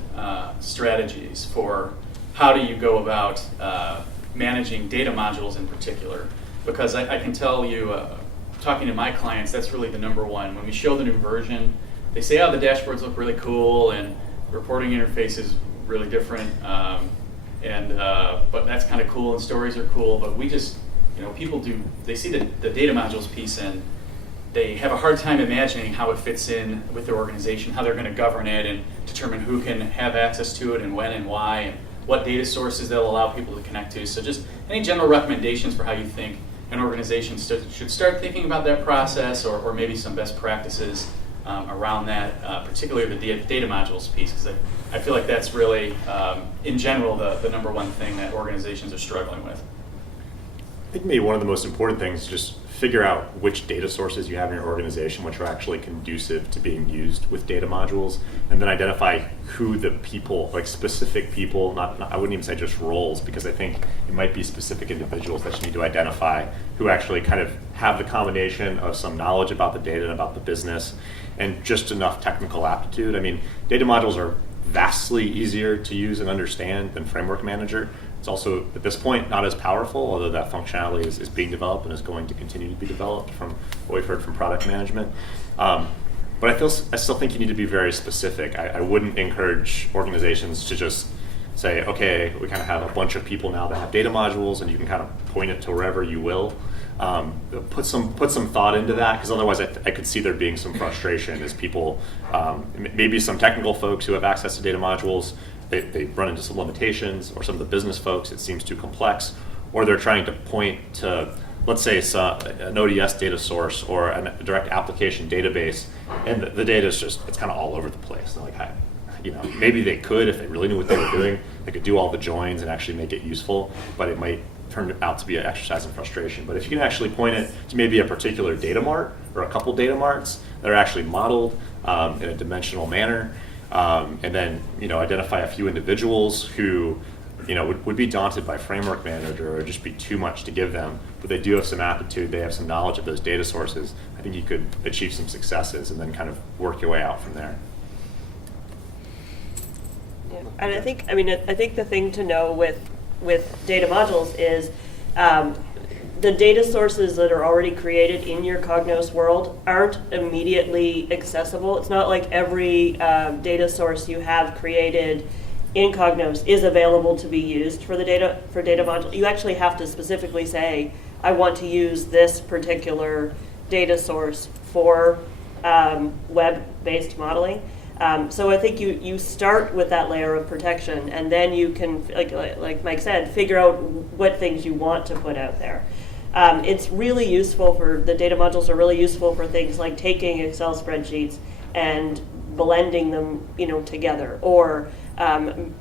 strategies for how do you go about managing data modules in particular. Because I can tell you, talking to my clients, that's really the number one. When we show the new version, they say, oh, the dashboards look really cool and the reporting interface is really different. But that's kind of cool and stories are cool. But we just, people they see the data modules piece and they have a hard time imagining how it fits in with their organization, how they're going to govern it and determine who can have access to it and when and why and what data sources they'll allow people to connect to. So just any general recommendations for how you think an organization should start thinking about that process or maybe some best practices around that, particularly the data modules piece, because I feel like that's really, in general, the number one thing that organizations are struggling with. think maybe one of the most important things is just figure out which data sources you have in your organization, which are actually conducive to being used with data modules, and then identify who the people, like specific people, I wouldn't even say just roles, because I think it might be specific individuals that you need to identify who actually kind of have the combination of some knowledge about the data and about the business and just enough technical aptitude. I mean, data modules are vastly easier to use and understand than Framework Manager. It's also, at this point, not as powerful, although that functionality is being developed and is going to continue to be developed from what we've heard from product management. But I still think you need to be very specific. I wouldn't encourage organizations to just say, okay, we kind of have a bunch of people now that have data modules and you can kind of point it to wherever you will. Put some thought into that, because otherwise I could see there being some frustration as people, maybe some technical folks who have access to data modules, they run into some limitations, or some of the business folks, it seems too complex, or they're trying to point to, let's say, an ODS data source or a direct application database, and the data is just, it's kind of all over the place. They're like, maybe they could, if they really knew what they were doing, they could do all the joins and actually make it useful, but it might turn out to be an exercise in frustration. But if you can actually point it to maybe a particular data mart or a couple data marts that are actually modeled in a dimensional manner, and then identify a few individuals who would be daunted by Framework Manager or just be too much to give them, but they do have some aptitude, they have some knowledge of those data sources, I think you could achieve some successes and then kind of work your way out from there. Yeah. And I think the thing to know with data modules is the data sources that are already created in your Cognos world aren't immediately accessible. It's not like every data source you have created in Cognos is available to be used for data module. You actually have to specifically say, I want to use this particular data source for web-based modeling. So I think you start with that layer of protection, and then you can, like Mike said, figure out what things you want to put out there. It's really useful the data modules are really useful for things like taking Excel spreadsheets and blending them, together, or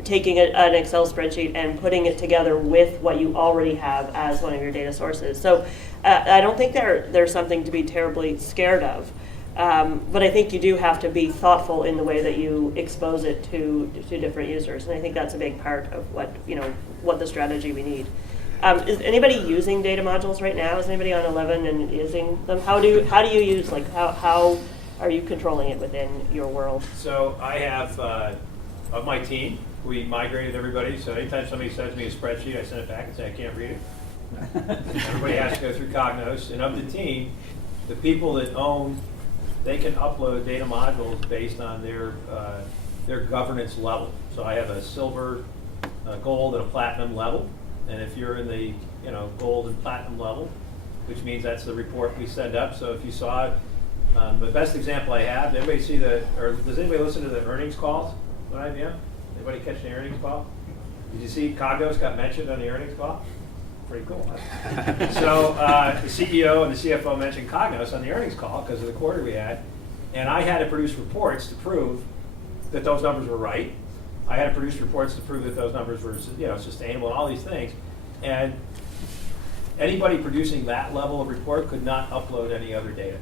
taking an Excel spreadsheet and putting it together with what you already have as one of your data sources. So I don't think there's something to be terribly scared of. But I think you do have to be thoughtful in the way that you expose it to different users, and I think that's a big part of what the strategy we need. Is anybody using data modules right now? Is anybody on 11 and using them? How do you use, how are you controlling it within your world? So I have, of my team, we migrated everybody, so anytime somebody sends me a spreadsheet, I send it back and say I can't read it. Everybody has to go through Cognos, and of the team, the people that own, they can upload data modules based on their governance level. So I have a silver, a gold, and a platinum level. And if you're in the gold and platinum level, which means that's the report we send up. So if you saw it, the best example I have, does anybody listen to the earnings calls on IBM? Anybody catch the earnings call? Did you see Cognos got mentioned on the earnings call? Pretty cool, huh? So the CEO and the CFO mentioned Cognos on the earnings call because of the quarter we had, and I had to produce reports to prove that those numbers were right. I had to produce reports to prove that those numbers were sustainable and all these things. And anybody producing that level of report could not upload any other data.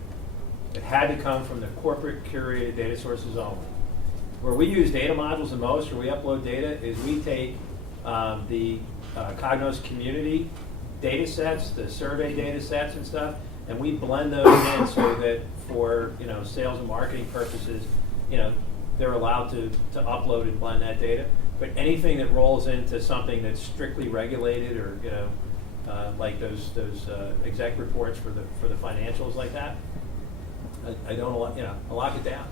It had to come from the corporate curated data sources only. Where we use data modules the most, where we upload data, is we take the Cognos community data sets, the survey data sets and stuff, and we blend those in so that for sales and marketing purposes, they're allowed to upload and blend that data. But anything that rolls into something that's strictly regulated, or like those exec reports for the financials like that, I don't lock it down.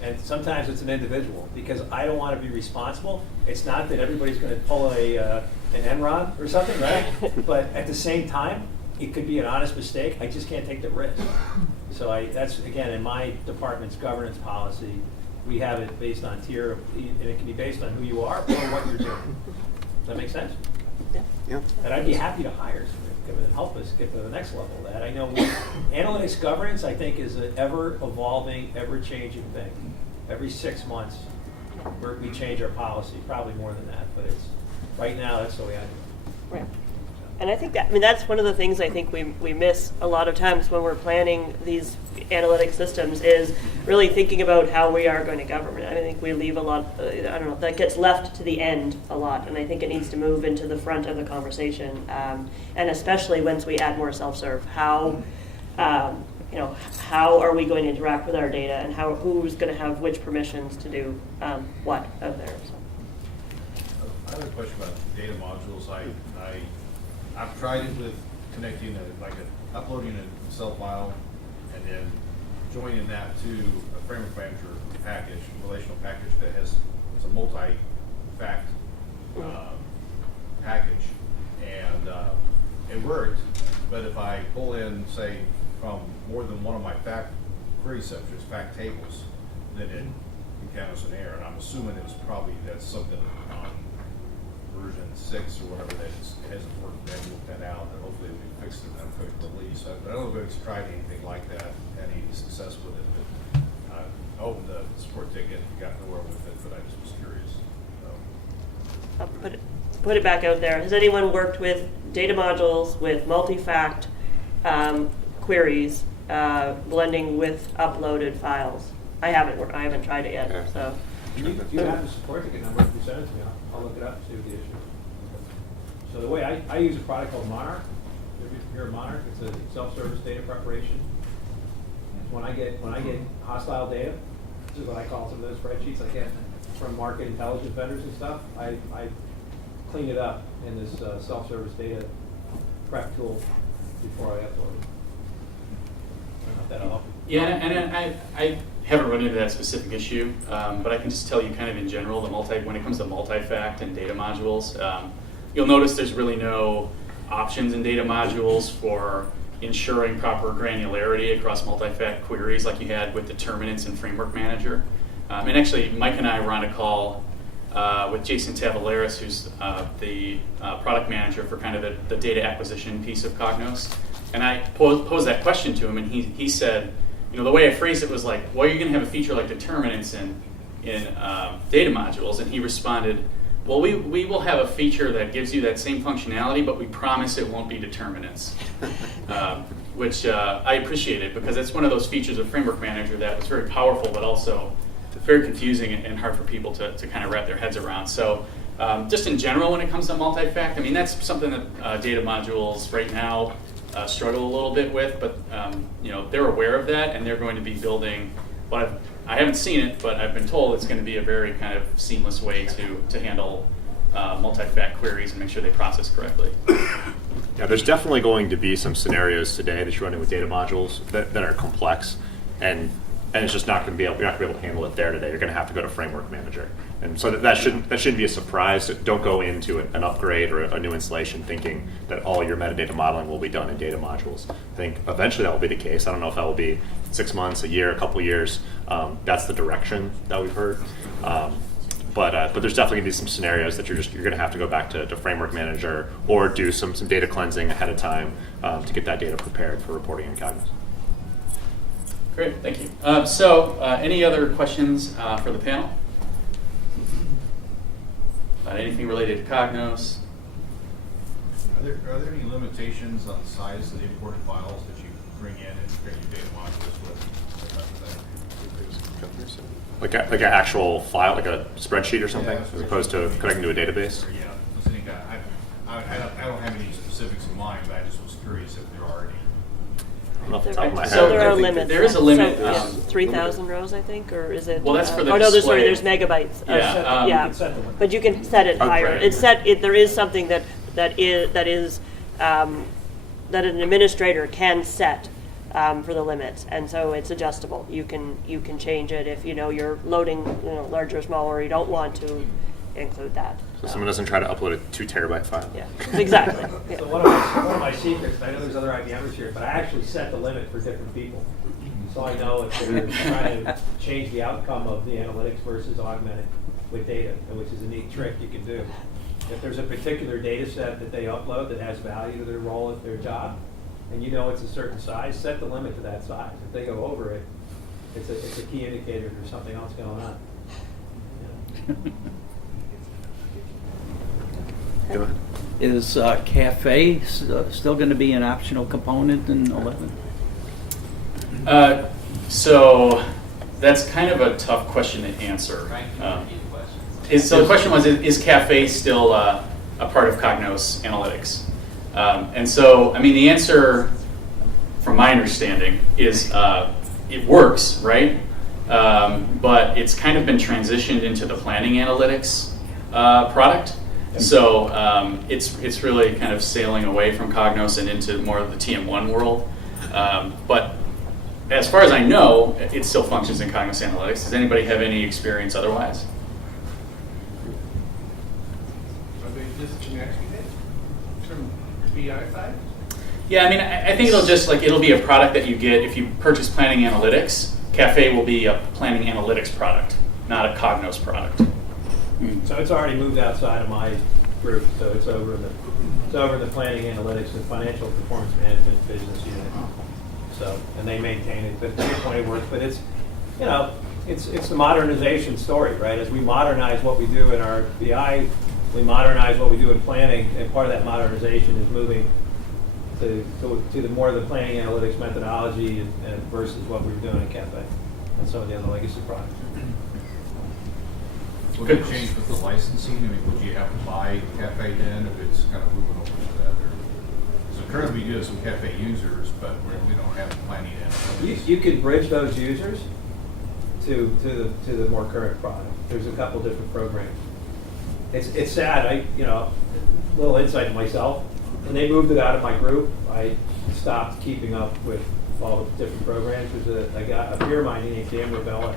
And sometimes it's an individual, because I don't want to be responsible. It's not that everybody's going to pull an Enron or something, right? But at the same time, it could be an honest mistake. I just can't take the risk. So that's, again, in my department's governance policy, we have it based on tier, and it can be based on who you are or what you're doing. Does that make sense? Yeah. And I'd be happy to hire somebody to help us get to the next level of that. I know analytics governance, I think, is an ever-evolving, ever-changing thing. Every 6 months, we change our policy, probably more than that, but right now, that's the way I do it. Right. And I think that, I mean, that's one of the things I think we miss a lot of times when we're planning these analytic systems is really thinking about how we are going to govern it. I think we leave a lot, I don't know, that gets left to the end a lot, and I think it needs to move into the front of the conversation, and especially once we add more self-serve. How, how are we going to interact with our data, and who's going to have which permissions to do what out there? So. I have a question about data modules. I've tried it with connecting uploading a Excel file and then joining that to a framework manager package, relational package that it's a multi-fact package, and it worked. But if I pull in, say, from more than one of my fact query subjects, fact tables, then it encounters an error. And I'm assuming that's something on version 6 or whatever that hasn't worked. They worked that out, and hopefully it'll be fixed in that quick release. I don't know if anybody's tried anything like that, had any success with it, but I opened the support ticket and got nowhere with it, but I just was curious. I'll put it back out there. Has anyone worked with data modules with multi-fact queries blending with uploaded files? I haven't tried it yet. Yeah. So. Do you have the support ticket number? If you send it to me, I'll look it up and see what the issue is. So the way I use a product called Monarch. If you're a Monarch, it's a self-service data preparation. When I get hostile data, which is what I call some of those spreadsheets I get from market intelligence vendors and stuff, I clean it up in this self-service data prep tool before I upload it. I don't know if that'll help. Yeah, and I haven't run into that specific issue, but I can just tell you kind of in general, when it comes to multi-fact and data modules, you'll notice there's really no options in data modules for ensuring proper granularity across multi-fact queries like you had with determinants and Framework Manager. And actually, Mike and I were on a call with Jason Tavaleris, who's the product manager for kind of the data acquisition piece of Cognos. And I posed that question to him, and he said, the way I phrased it was like, well, you're going to have a feature like determinants in data modules. And he responded, well, we will have a feature that gives you that same functionality, but we promise it won't be determinants, which I appreciated because it's one of those features of Framework Manager that was very powerful, but also very confusing and hard for people to kind of wrap their heads around. So just in general, when it comes to multi-fact, I mean, that's something that data modules right now struggle a little bit with, but they're aware of that, and they're going to be building what I haven't seen it, but I've been told it's going to be a very kind of seamless way to handle multi-fact queries and make sure they process correctly. Yeah, there's definitely going to be some scenarios today that you're running with data modules that are complex, and it's just not going to be able. You're not going to be able to handle it there today. You're going to have to go to Framework Manager, and so that shouldn't be a surprise. Don't go into an upgrade or a new installation thinking that all your metadata modeling will be done in data modules. I think eventually that will be the case. I don't know if that will be 6 months, a year, a couple years. That's the direction that we've heard. But there's definitely going to be some scenarios that you're going to have to go back to Framework Manager or do some data cleansing ahead of time to get that data prepared for reporting in Cognos. Great, thank you. So any other questions for the panel? About anything related to Cognos? Are there any limitations on the size of the imported files that you bring in and create your data modules with? Like an actual file, like a spreadsheet or something, Yeah, as opposed to connecting to a database? Yeah, I don't have any specifics in mind, but I just was curious if there are any. Off the top of my So head. there are limits. There is a limit. So, 3,000 rows, I think, or is it? Well, that's for the oh no, display. there's megabytes. Yeah, yeah. You can set the limit. But you can set it higher. right. It's set. There is something that an administrator can set for the limits, and so it's adjustable. You can change it if you're loading larger or smaller. You don't want to include that. So someone doesn't try to upload a 2 terabyte file. Yeah, exactly. Yeah. So one of my secrets, I know there's other IBMers here, but I actually set the limit for different people. So I know if they're trying to change the outcome of the analytics versus augment it with data, which is a neat trick you can do. If there's a particular data set that they upload that has value to their role at their job, and it's a certain size, set the limit to that size. If they go over it, it's a key indicator there's something else going on. Go ahead. Is cafe still going to be an optional component in 11? So that's kind of a tough question to answer. So the question was, is cafe still a part of Cognos Analytics? And so, I mean, the answer, from my understanding, is it works, right? But it's kind of been transitioned into the planning analytics product. So it's really kind of sailing away from Cognos and into more of the TM1 world. But as far as I know, it still functions in Cognos Analytics. Does anybody have any experience otherwise? Are they just connecting it from BI side? Yeah, I mean, I think it'll be a product that you get if you purchase Planning Analytics. Cafe will be a Planning Analytics product, not a Cognos product. So it's already moved outside of my group, so it's over in the planning analytics and financial performance management business unit. So, and they maintain it, but to your point, it works. But it's, you know, it's the modernization story, right? As we modernize what we do in our BI, we modernize what we do in planning, and part of that modernization is moving to the more of the planning analytics methodology and versus what we were doing in Cafe and some of the other legacy products. Would it change with the licensing? I mean, would you have to buy Cafe then if it's kind of moving over to that? So currently we do have some Cafe users, but we don't have planning analytics. You could bridge those users to the more current product. There's a couple different programs. It's sad. Little insight to myself. When they moved it out of my group, I stopped keeping up with all the different programs. There's a peer of mine named Dan Rebella,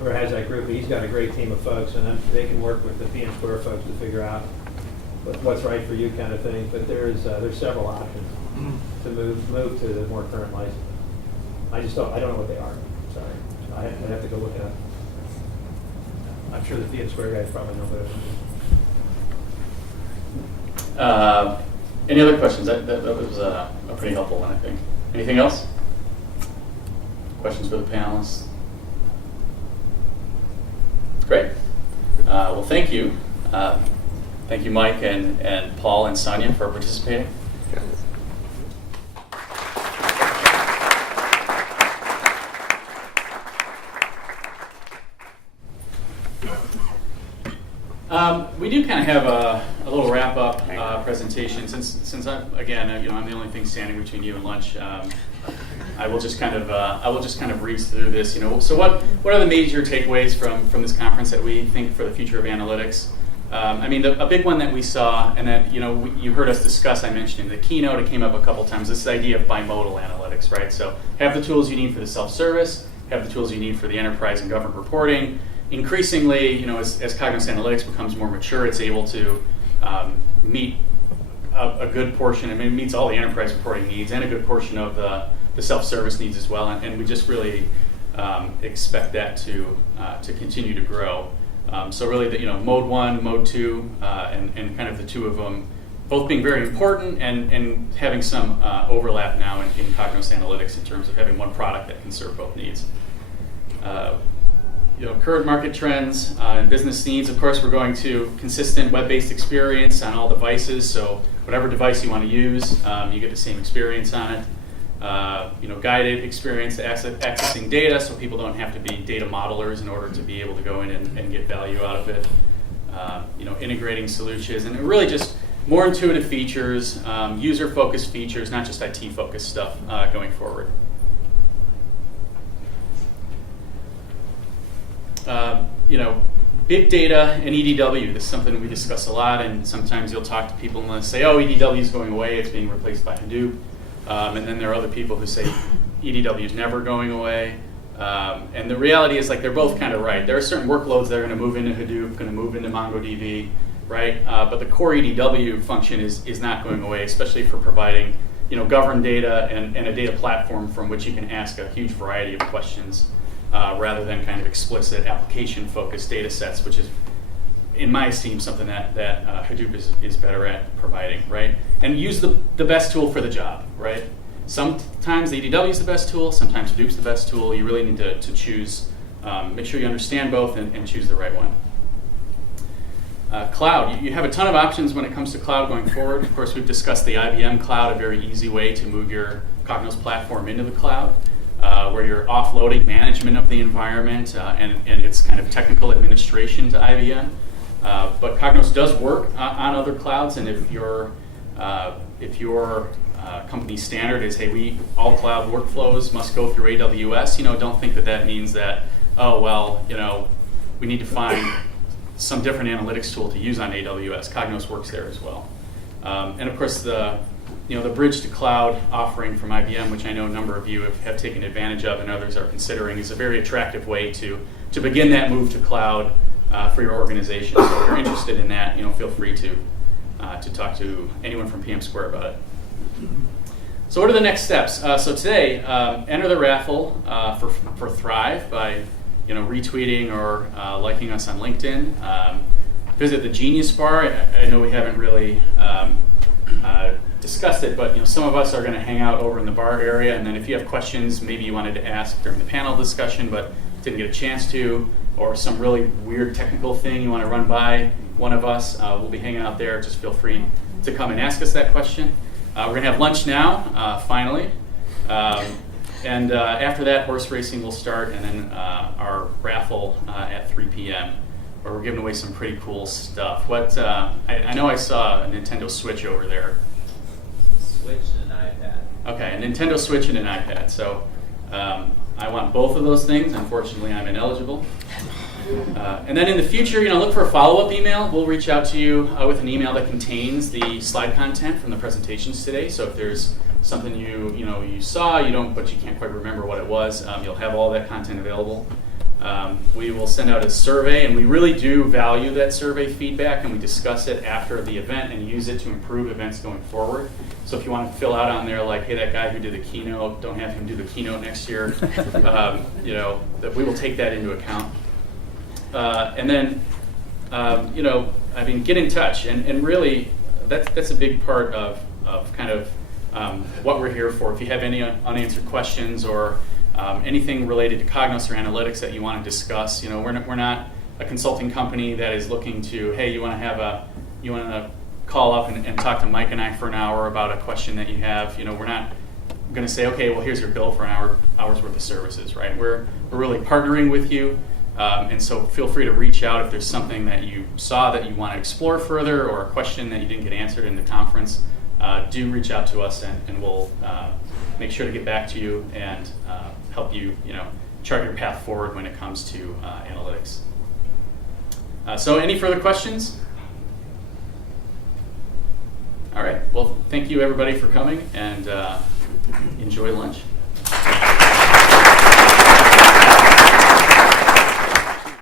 who has that group. He's got a great team of folks, and they can work with the PM Square folks to figure out what's right for you, kind of thing. But there's several options to move to the more current license. I don't know what they are. Sorry, I have to go look it up. I'm sure the PM Square guys probably know better than me. Any other questions? That was a pretty helpful one, I think. Anything else? Questions for the panelists? Great. Well, thank you. Thank you, Mike and Paul and Sonia, for participating. We do kind of have a little wrap-up presentation. Since I'm the only thing standing between you and lunch. I will just kind of breeze through this. So what are the major takeaways from this conference that we think for the future of analytics? A big one that we saw, and that you heard us discuss. I mentioned in the keynote, it came up a couple times. This idea of bimodal analytics, right? So have the tools you need for the self-service, have the tools you need for the enterprise and government reporting. Increasingly, as Cognos Analytics becomes more mature, it's able to meet a good portion. It meets all the enterprise reporting needs and a good portion of the self-service needs as well. And we just really expect that to continue to grow. So really, mode 1, mode 2, and kind of the two of them both being very important and having some overlap now in Cognos Analytics in terms of having one product that can serve both needs. Current market trends and business needs. Of course, we're going to consistent web-based experience on all devices. So whatever device you want to use, you get the same experience on it. Guided experience accessing data, so people don't have to be data modelers in order to be able to go in and get value out of it. Integrating solutions, and really just more intuitive features, user-focused features, not just IT-focused stuff going forward. Big data and EDW. This is something we discuss a lot, and sometimes you'll talk to people and they'll say, "Oh, EDW is going away; it's being replaced by Hadoop." And then there are other people who say EDW is never going away. And the reality is, they're both kind of right. There are certain workloads that are going to move into Hadoop, going to move into MongoDB, right? But the core EDW function is not going away, especially for providing governed data and a data platform from which you can ask a huge variety of questions rather than kind of explicit application-focused data sets, which is, in my esteem, something that Hadoop is better at providing, right? And use the best tool for the job, right? Sometimes the EDW is the best tool, sometimes Hadoop's the best tool. You really need to choose, make sure you understand both and choose the right one. Cloud. You have a ton of options when it comes to cloud going forward. Of course, we've discussed the IBM cloud, a very easy way to move your Cognos platform into the cloud, where you're offloading management of the environment and its kind of technical administration to IBM. But Cognos does work on other clouds, and if your company standard is, hey, all cloud workflows must go through AWS, don't think that means that, oh, well, we need to find some different analytics tool to use on AWS. Cognos works there as well. And of course, the bridge to cloud offering from IBM, which I know a number of you have taken advantage of and others are considering, is a very attractive way to begin that move to cloud for your organization. So if you're interested in that, feel free to talk to anyone from PM Square about it. So what are the next steps? So today, enter the raffle for Thrive by retweeting or liking us on LinkedIn. Visit the Genius Bar. I know we haven't really discussed it, but some of us are going to hang out over in the bar area, and then if you have questions maybe you wanted to ask during the panel discussion but didn't get a chance to, or some really weird technical thing you want to run by one of us, we'll be hanging out there. Just feel free to come and ask us that question. We're going to have lunch now, finally. And after that, horse racing will start, and then our raffle at 3 p.m., where we're giving away some pretty cool stuff. I know I saw a Nintendo Switch over there. Switch and an iPad. Okay, a Nintendo Switch and an iPad. So I want both of those things. Unfortunately, I'm ineligible. And then in the future, look for a follow-up email. We'll reach out to you with an email that contains the slide content from the presentations today. So if there's something you saw, but you can't quite remember what it was, you'll have all that content available. We will send out a survey, and we really do value that survey feedback, and we discuss it after the event and use it to improve events going forward. So if you want to fill out on there like, hey, that guy who did the keynote, don't have him do the keynote next year, that we will take that into account. And then, get in touch, and really, that's a big part of kind of what we're here for. If you have any unanswered questions or anything related to Cognos or analytics that you want to discuss, we're not a consulting company that is looking to, hey, you want to call up and talk to Mike and I for an hour about a question that you have. We're not going to say, okay, well, here's your bill for an hour's worth of services, right? We're really partnering with you. And so feel free to reach out if there's something that you saw that you want to explore further, or a question that you didn't get answered in the conference. Do reach out to us, and we'll make sure to get back to you and help you, chart your path forward when it comes to analytics. So any further questions? All right. Well, thank you everybody for coming, and enjoy lunch.